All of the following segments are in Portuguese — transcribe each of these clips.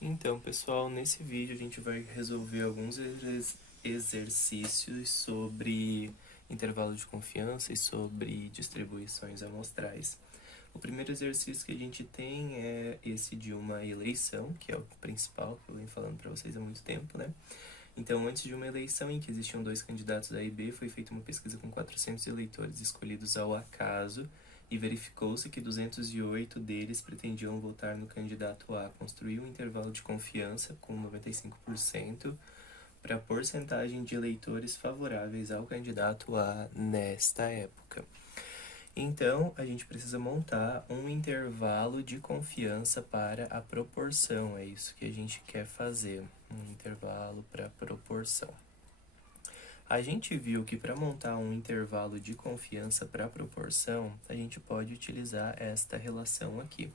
Então, pessoal, nesse vídeo a gente vai resolver alguns exercícios sobre intervalo de confiança e sobre distribuições amostrais. O primeiro exercício que a gente tem é esse de uma eleição, que é o principal, que eu venho falando para vocês há muito tempo, né? Então, antes de uma eleição em que existiam dois candidatos A e B, foi feita uma pesquisa com 400 eleitores escolhidos ao acaso e verificou-se que 208 deles pretendiam votar no candidato A. Construiu um intervalo de confiança com 95% para a porcentagem de eleitores favoráveis ao candidato A nesta época. Então, a gente precisa montar um intervalo de confiança para a proporção. É isso que a gente quer fazer, um intervalo para proporção. A gente viu que para montar um intervalo de confiança para proporção, a gente pode utilizar esta relação aqui.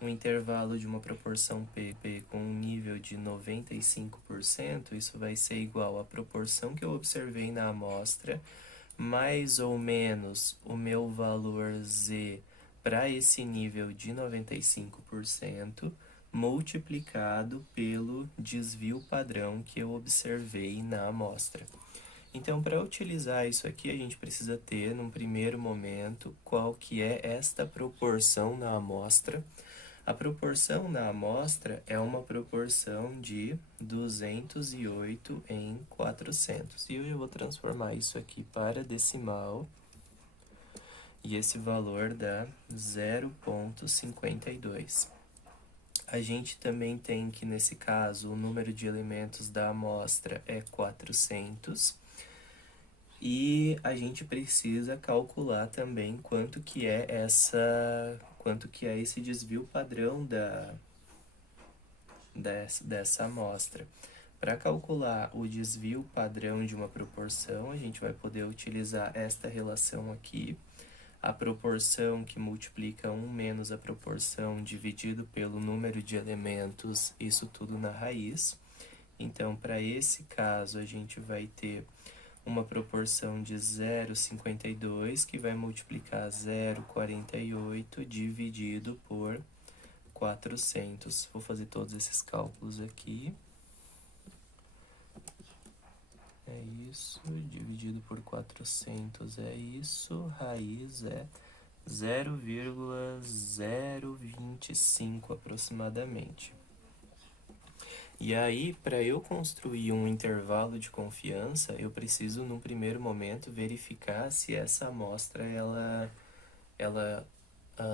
Um intervalo de uma proporção PP com um nível de 95%, isso vai ser igual à proporção que eu observei na amostra, mais ou menos o meu valor Z para esse nível de 95%, multiplicado pelo desvio padrão que eu observei na amostra. Então, para utilizar isso aqui, a gente precisa ter, num primeiro momento, qual que é esta proporção na amostra. A proporção na amostra é uma proporção de 208 em 400. E eu já vou transformar isso aqui para decimal. E esse valor dá 0,52. A gente também tem que, nesse caso, o número de elementos da amostra é 400. E a gente precisa calcular também quanto que é esse desvio padrão dessa amostra. Para calcular o desvio padrão de uma proporção, a gente vai poder utilizar esta relação aqui, a proporção que multiplica 1 menos a proporção dividido pelo número de elementos, isso tudo na raiz. Então, para esse caso, a gente vai ter uma proporção de 0,52, que vai multiplicar 0,48 dividido por 400. Vou fazer todos esses cálculos aqui. É isso, dividido por 400 é isso, raiz é 0,025 aproximadamente. E aí, para eu construir um intervalo de confiança, eu preciso, num primeiro momento, verificar se essa amostra ela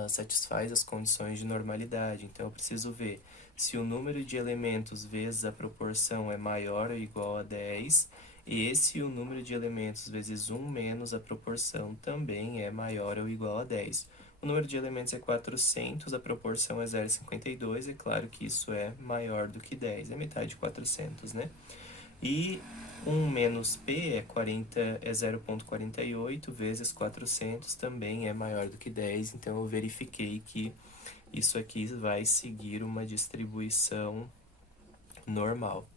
satisfaz as condições de normalidade. Então, eu preciso ver se o número de elementos vezes a proporção é maior ou igual a 10, e se o número de elementos vezes 1 menos a proporção também é maior ou igual a 10. O número de elementos é 400, a proporção é 0,52, é claro que isso é maior do que 10, é metade de 400, né? E 1 menos P é 0,48 vezes 400, também é maior do que 10, então eu verifiquei que isso aqui vai seguir uma distribuição normal.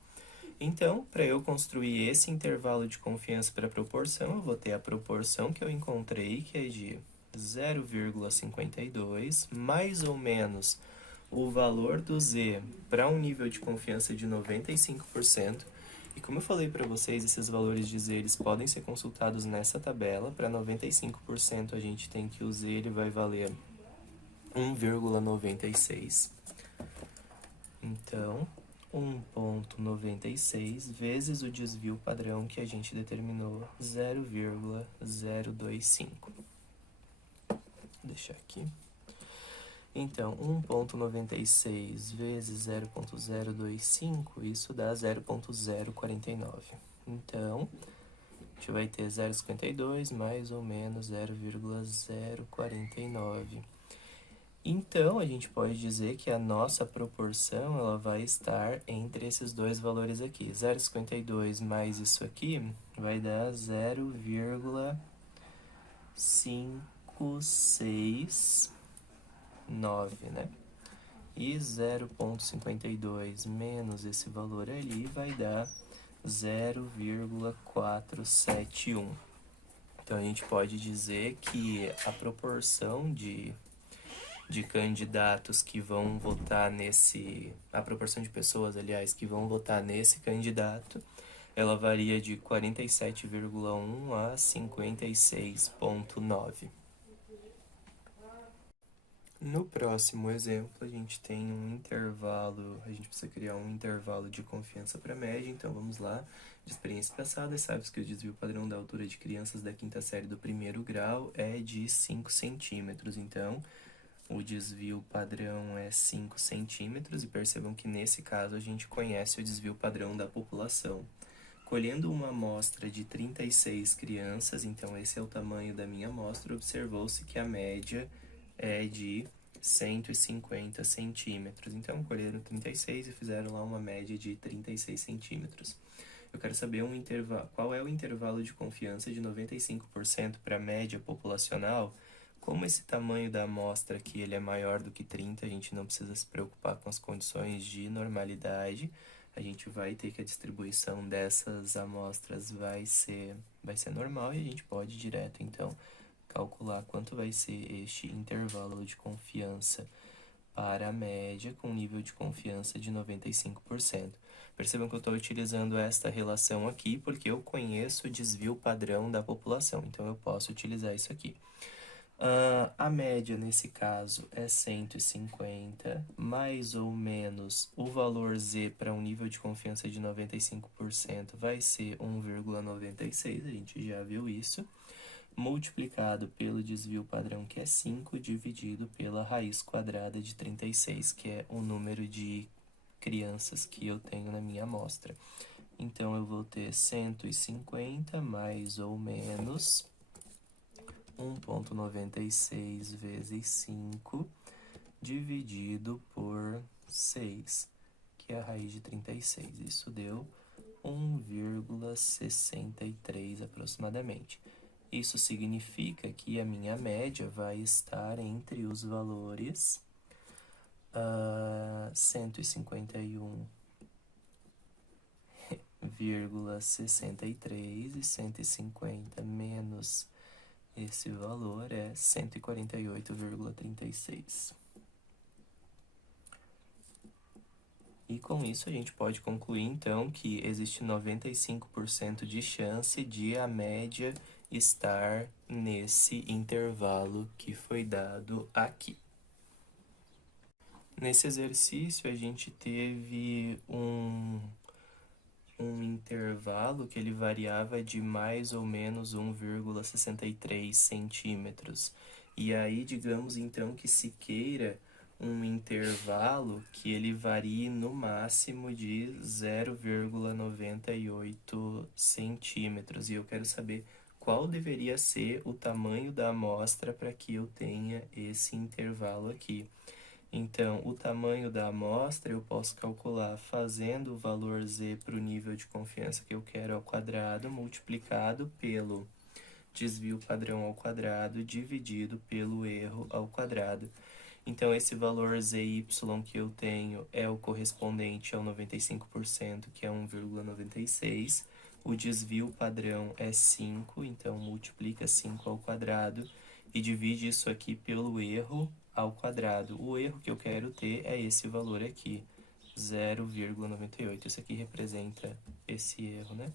Então, para eu construir esse intervalo de confiança para a proporção, eu vou ter a proporção que eu encontrei, que é de 0,52, mais ou menos o valor do Z para um nível de confiança de 95%. E como eu falei para vocês, esses valores de Z eles podem ser consultados nessa tabela. Para 95% a gente tem que o Z ele vai valer 1,96. Então, 1,96 vezes o desvio padrão que a gente determinou, 0,025. Vou deixar aqui. Então, 1,96 vezes 0,025, isso dá 0,049. Então, a gente vai ter 0,52 mais ou menos 0,049. Então, a gente pode dizer que a nossa proporção ela vai estar entre esses dois valores aqui. 0,52 mais isso aqui vai dar 0,569, né? E 0,52 menos esse valor ali vai dar 0,471. Então, a gente pode dizer que a proporção de candidatos que vão votar a proporção de pessoas, aliás, que vão votar nesse candidato, ela varia de 47,1 a 56,9. No próximo exemplo, a gente tem um intervalo, a gente precisa criar um intervalo de confiança para média, então vamos lá. De experiência passada, sabe que o desvio padrão da altura de crianças da quinta série do primeiro grau é de 5 centímetros, então o desvio padrão é 5 centímetros, e percebam que nesse caso a gente conhece o desvio padrão da população. Colhendo uma amostra de 36 crianças, então esse é o tamanho da minha amostra, observou-se que a média é de 150 centímetros. Então, colheram 36 e fizeram lá uma média de 36 centímetros. Eu quero saber qual é o intervalo de confiança de 95% para a média populacional. Como esse tamanho da amostra aqui ele é maior do que 30, a gente não precisa se preocupar com as condições de normalidade. A gente vai ter que a distribuição dessas amostras vai ser normal, e a gente pode direto, então, calcular quanto vai ser este intervalo de confiança para a média com nível de confiança de 95%. Percebam que eu estou utilizando esta relação aqui porque eu conheço o desvio padrão da população, então eu posso utilizar isso aqui. A média, nesse caso, é 150, mais ou menos o valor Z para um nível de confiança de 95% vai ser 1,96, a gente já viu isso, multiplicado pelo desvio padrão, que é 5, dividido pela raiz quadrada de 36, que é o número de crianças que eu tenho na minha amostra. Então, eu vou ter 150 mais ou menos 1,96 vezes 5, dividido por 6, que é a raiz de 36. Isso deu 1,63 aproximadamente. Isso significa que a minha média vai estar entre os valores 151,63 e 150 menos esse valor é 148,36. E com isso a gente pode concluir então que existe 95% de chance de a média estar nesse intervalo que foi dado aqui. Nesse exercício a gente teve um intervalo que ele variava de mais ou menos 1,63 centímetros. E aí, digamos então que se queira um intervalo que ele varie no máximo de 0,98 centímetros. E eu quero saber qual deveria ser o tamanho da amostra para que eu tenha esse intervalo aqui. Então, o tamanho da amostra eu posso calcular fazendo o valor Z para o nível de confiança que eu quero ao quadrado, multiplicado pelo desvio padrão ao quadrado, dividido pelo erro ao quadrado. Então, esse valor ZY que eu tenho é o correspondente ao 95%, que é 1,96. O desvio padrão é 5, então multiplica 5 ao quadrado e divide isso aqui pelo erro ao quadrado. O erro que eu quero ter é esse valor aqui, 0,98. Isso aqui representa esse erro, né?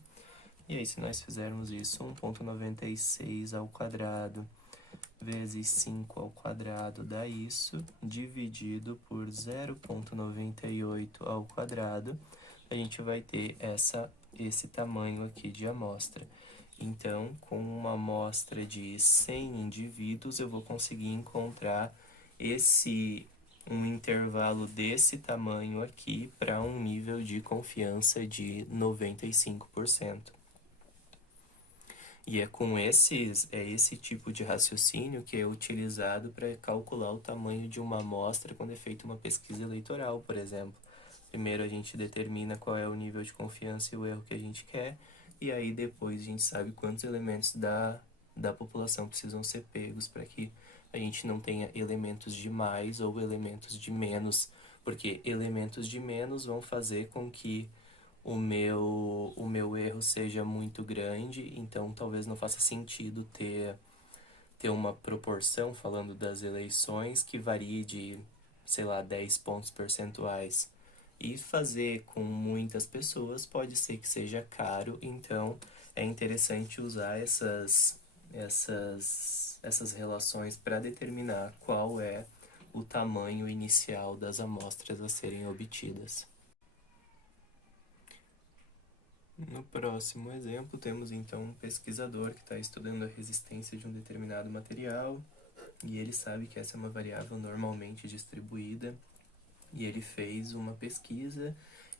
E aí, se nós fizermos isso, 1,96 ao quadrado vezes 5 ao quadrado dá isso, dividido por 0,98 ao quadrado, a gente vai ter esse tamanho aqui de amostra. Então, com uma amostra de 100 indivíduos, eu vou conseguir encontrar um intervalo desse tamanho aqui para um nível de confiança de 95%. E é esse tipo de raciocínio que é utilizado para calcular o tamanho de uma amostra quando é feita uma pesquisa eleitoral, por exemplo. Primeiro a gente determina qual é o nível de confiança e o erro que a gente quer, e aí depois a gente sabe quantos elementos da população precisam ser pegos para que a gente não tenha elementos de mais ou elementos de menos, porque elementos de menos vão fazer com que o meu erro seja muito grande, então talvez não faça sentido ter ter uma proporção, falando das eleições, que varie de, sei lá, 10 pontos percentuais. E fazer com muitas pessoas pode ser que seja caro, então é interessante usar essas relações para determinar qual é o tamanho inicial das amostras a serem obtidas. No próximo exemplo, temos então um pesquisador que está estudando a resistência de um determinado material e ele sabe que essa é uma variável normalmente distribuída e ele fez uma pesquisa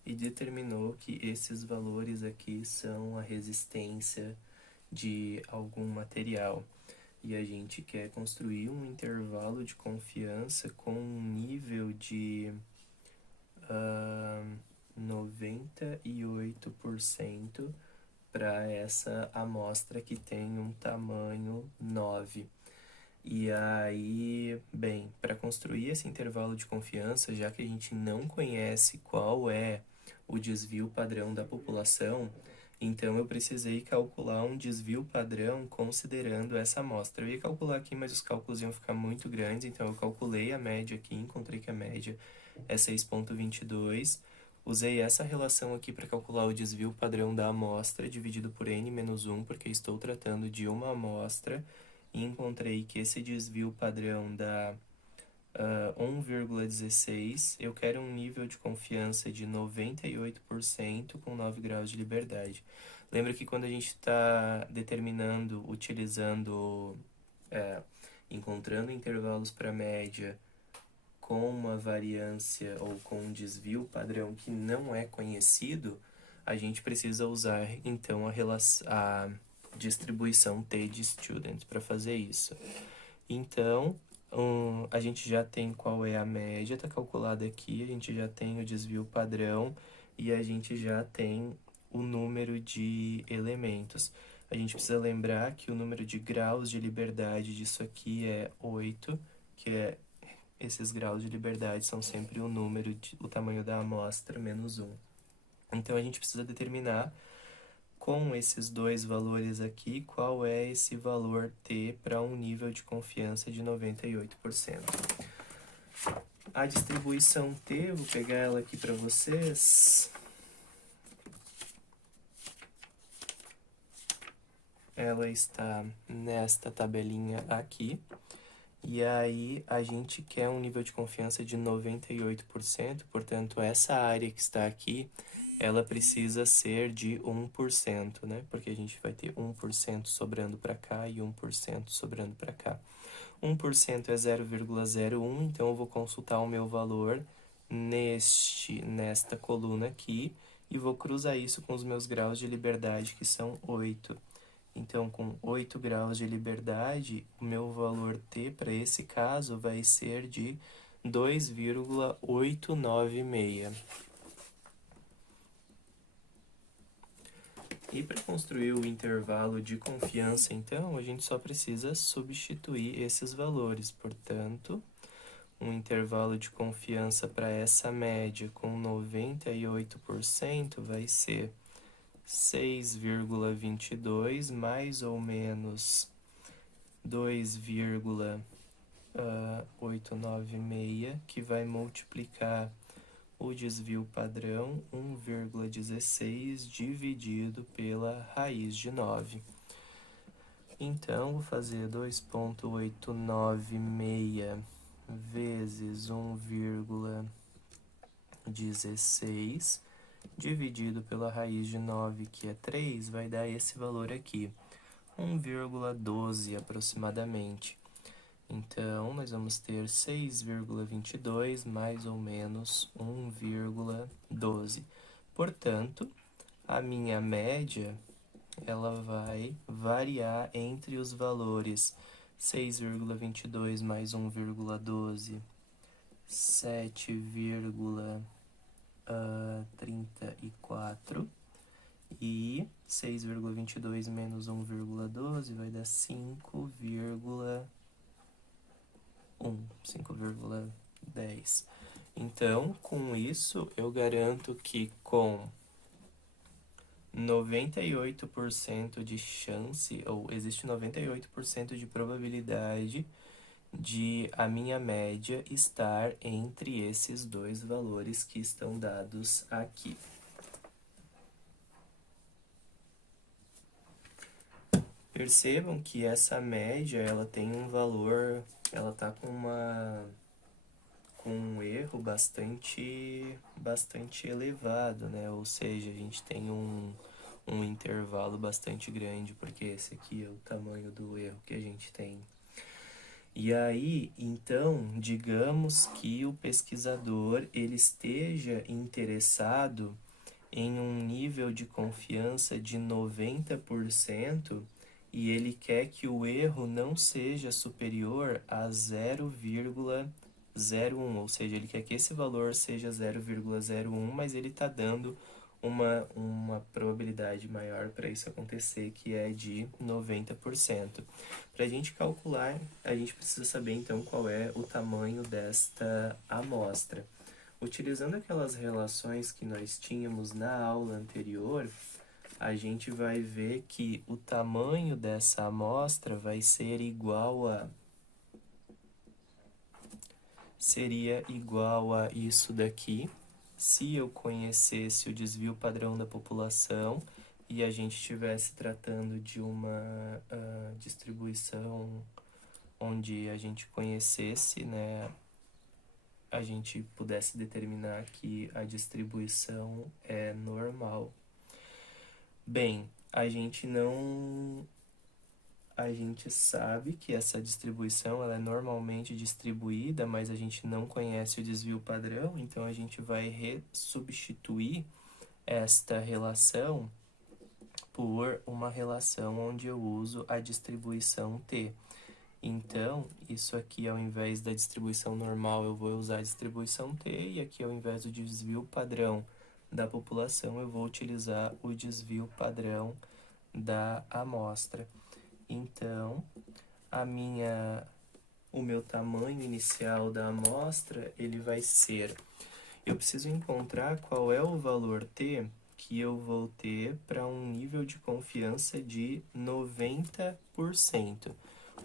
e determinou que esses valores aqui são a resistência de algum material. E a gente quer construir um intervalo de confiança com um nível de 98% para essa amostra que tem um tamanho 9. E aí, bem, para construir esse intervalo de confiança, já que a gente não conhece qual é o desvio padrão da população, então eu precisei calcular um desvio padrão considerando essa amostra. Eu ia calcular aqui, mas os cálculos iam ficar muito grandes, então eu calculei a média aqui, encontrei que a média é 6,22. Usei essa relação aqui para calcular o desvio padrão da amostra dividido por n-1, porque estou tratando de uma amostra, e encontrei que esse desvio padrão dá 1,16. Eu quero um nível de confiança de 98% com 9 graus de liberdade. Lembra que quando a gente está determinando, encontrando intervalos para média com uma variância ou com um desvio padrão que não é conhecido, a gente precisa usar então a distribuição T de student para fazer isso. Então, a gente já tem qual é a média, está calculada aqui, a gente já tem o desvio padrão e a gente já tem o número de elementos. A gente precisa lembrar que o número de graus de liberdade disso aqui é 8, que é esses graus de liberdade são sempre o tamanho da amostra menos 1. Então, a gente precisa determinar com esses dois valores aqui, qual é esse valor T para um nível de confiança de 98%. A distribuição T, vou pegar ela aqui para vocês. Ela está nesta tabelinha aqui. E aí, a gente quer um nível de confiança de 98%, portanto, essa área que está aqui, ela precisa ser de 1%, né? Porque a gente vai ter 1% sobrando para cá e 1% sobrando para cá. 1% é 0,01, então eu vou consultar o meu valor nesta coluna aqui e vou cruzar isso com os meus graus de liberdade, que são 8. Então, com 8 graus de liberdade, o meu valor T para esse caso vai ser de 2,896. E para construir o intervalo de confiança, então, a gente só precisa substituir esses valores. Portanto, um intervalo de confiança para essa média com 98% vai ser 6,22 mais ou menos 2,896, que vai multiplicar o desvio padrão 1,16 dividido pela raiz de 9. Então, vou fazer 2,896 vezes 1,16 dividido pela raiz de 9, que é 3, vai dar esse valor aqui, 1,12 aproximadamente. Então, nós vamos ter 6,22 mais ou menos 1,12. Portanto, a minha média, ela vai variar entre os valores 6,22 mais 1,12, 7,34 e 6,22 menos 1,12 vai dar 5,10. Então, com isso, eu garanto que com 98% de chance, ou existe 98% de probabilidade de a minha média estar entre esses dois valores que estão dados aqui. Percebam que essa média, ela tem um valor, ela tá com um erro bastante elevado, né? Ou seja, a gente tem um intervalo bastante grande, porque esse aqui é o tamanho do erro que a gente tem. E aí, então, digamos que o pesquisador ele esteja interessado em um nível de confiança de 90% e ele quer que o erro não seja superior a 0,01, ou seja, ele quer que esse valor seja 0,01, mas ele está dando uma probabilidade maior para isso acontecer, que é de 90%. Para a gente calcular, a gente precisa saber então qual é o tamanho desta amostra. Utilizando aquelas relações que nós tínhamos na aula anterior, a gente vai ver que o tamanho dessa amostra vai ser igual a... seria igual a isso daqui, se eu conhecesse o desvio padrão da população e a gente estivesse tratando de uma distribuição onde a gente conhecesse, né, a gente pudesse determinar que a distribuição é normal. Bem, a gente sabe que essa distribuição ela é normalmente distribuída, mas a gente não conhece o desvio padrão, então a gente vai substituir esta relação por uma relação onde eu uso a distribuição t. Então, isso aqui, ao invés da distribuição normal, eu vou usar a distribuição t, e aqui, ao invés do desvio padrão da população, eu vou utilizar o desvio padrão da amostra. Então, o meu tamanho inicial da amostra, ele vai ser... Eu preciso encontrar qual é o valor t que eu vou ter para um nível de confiança de 90%.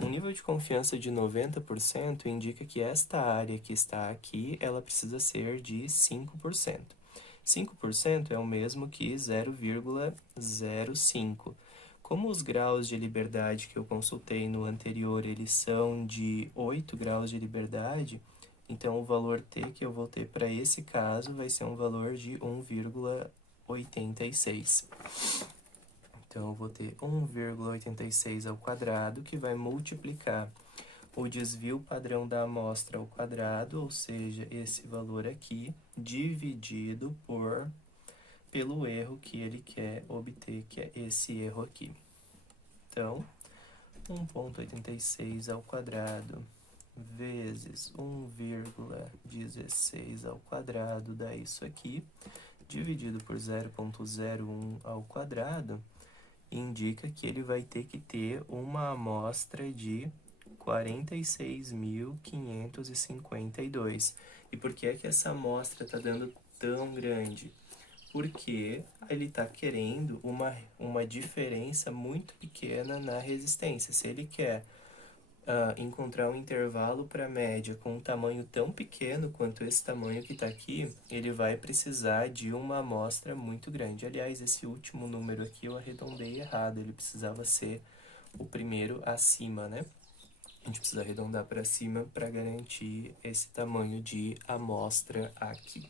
Um nível de confiança de 90% indica que esta área que está aqui, ela precisa ser de 5%. 5% é o mesmo que 0,05. Como os graus de liberdade que eu consultei no anterior, eles são de 8 graus de liberdade, então o valor t que eu vou ter para esse caso vai ser um valor de 1,86. Então, eu vou ter 1,86 ao quadrado, que vai multiplicar o desvio padrão da amostra ao quadrado, ou seja, esse valor aqui, dividido pelo erro que ele quer obter, que é esse erro aqui. Então, 1,86 ao quadrado vezes 1,16 ao quadrado dá isso aqui, dividido por 0,01 ao quadrado, indica que ele vai ter que ter uma amostra de 46.552. E por que é que essa amostra está dando tão grande? Porque ele está querendo uma diferença muito pequena na resistência. Se ele quer encontrar um intervalo para a média com um tamanho tão pequeno quanto esse tamanho que está aqui, ele vai precisar de uma amostra muito grande. Aliás, esse último número aqui eu arredondei errado, ele precisava ser o primeiro acima, né? A gente precisa arredondar para cima para garantir esse tamanho de amostra aqui.